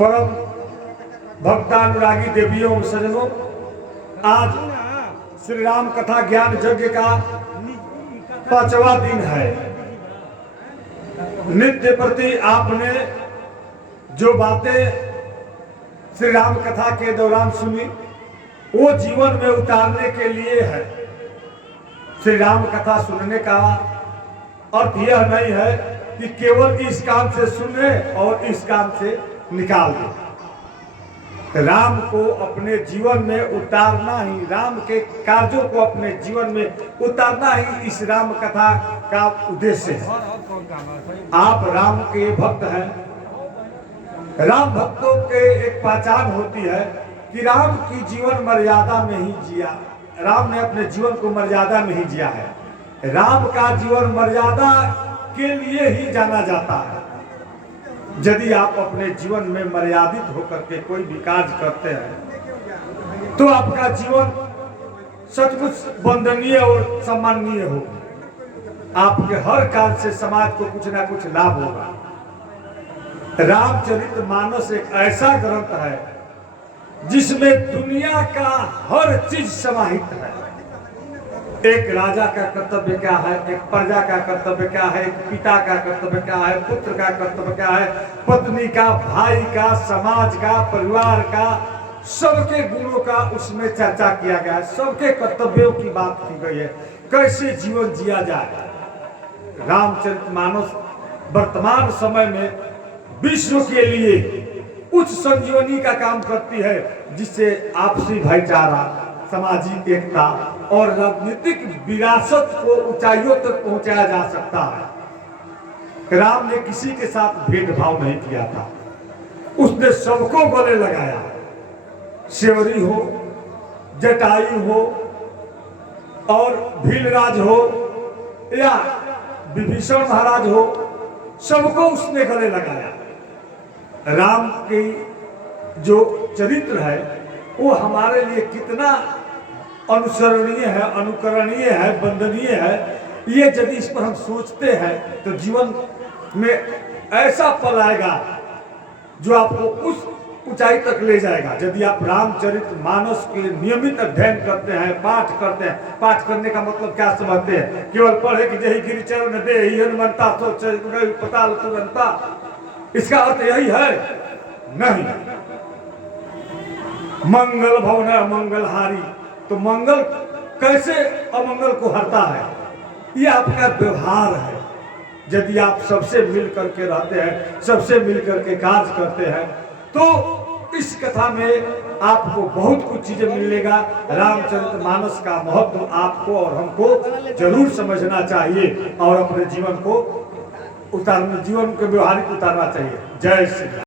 परम भक्तानुरागी देवियों सजनों, आज श्री राम कथा ज्ञान यज्ञ का 5वां दिन है। नित्य प्रति आपने जो बातें श्री राम कथा के दौरान सुनी वो जीवन में उतारने के लिए है। श्री राम कथा सुनने का अर्थ यह नहीं है कि केवल इस काम से सुने और इस काम से निकाल दे। राम को अपने जीवन में उतारना ही, राम के कार्यों को अपने जीवन में उतारना ही इस राम कथा का उद्देश्य है। आप राम के भक्त हैं। राम भक्तों के एक पहचान होती है कि राम की जीवन मर्यादा में ही जिया। राम ने अपने जीवन को मर्यादा में ही जिया है। राम का जीवन मर्यादा के लिए ही जाना जाता है। यदि आप अपने जीवन में मर्यादित होकर के कोई भी कार्य करते हैं तो आपका जीवन सचमुच वंदनीय और सम्माननीय होगा। आपके हर कार्य से समाज को कुछ ना कुछ लाभ होगा। रामचरितमानस एक ऐसा ग्रंथ है जिसमें दुनिया का हर चीज समाहित है। एक राजा का कर्तव्य क्या है, एक प्रजा का कर्तव्य क्या है, एक पिता का कर्तव्य क्या है, पुत्र का कर्तव्य क्या है, पत्नी का, भाई का, समाज का, परिवार का, सबके गुणों का उसमें चर्चा किया गया है। सबके कर्तव्यों की बात की गई है, कैसे जीवन जिया जाए। रामचरितमानस वर्तमान समय में विश्व के लिए उच्च संजीवनी का काम करती है, जिससे आपसी भाईचारा, सामाजिक एकता और राजनीतिक विरासत को ऊंचाइयों तक पहुंचाया जा सकता है। राम ने किसी के साथ भेदभाव नहीं किया था। उसने सबको गले लगाया। सेवरी हो, जटायु हो और भीलराज हो या विभीषण महाराज हो, सबको उसने गले लगाया। राम की जो चरित्र है वो हमारे लिए कितना अनुसरणीय है, अनुकरणीय है, वंदनीय है। ये यदि इस पर हम सोचते हैं तो जीवन में ऐसा पल आएगा जो आपको उस ऊंचाई तक ले जाएगा। यदि आप रामचरितमानस के नियमित अध्ययन करते हैं, पाठ करते हैं। पाठ करने का मतलब क्या समझते हैं? केवल पढ़े कि जही गिरिचरण दे ही हनुमंता सोच पताल तुरंता, इसका अर्थ यही है? नहीं। मंगल भवन मंगलहारी, तो मंगल कैसे अमंगल को हरता है? ये आपका व्यवहार है। यदि आप सबसे मिल करके रहते हैं, सबसे मिल करके कार्य करते हैं, तो इस कथा में आपको बहुत कुछ चीजें मिलेगा। रामचरितमानस का महत्व आपको और हमको जरूर समझना चाहिए और अपने जीवन को उतारना, जीवन के व्यवहारिक उतारना चाहिए। जय श्री राम।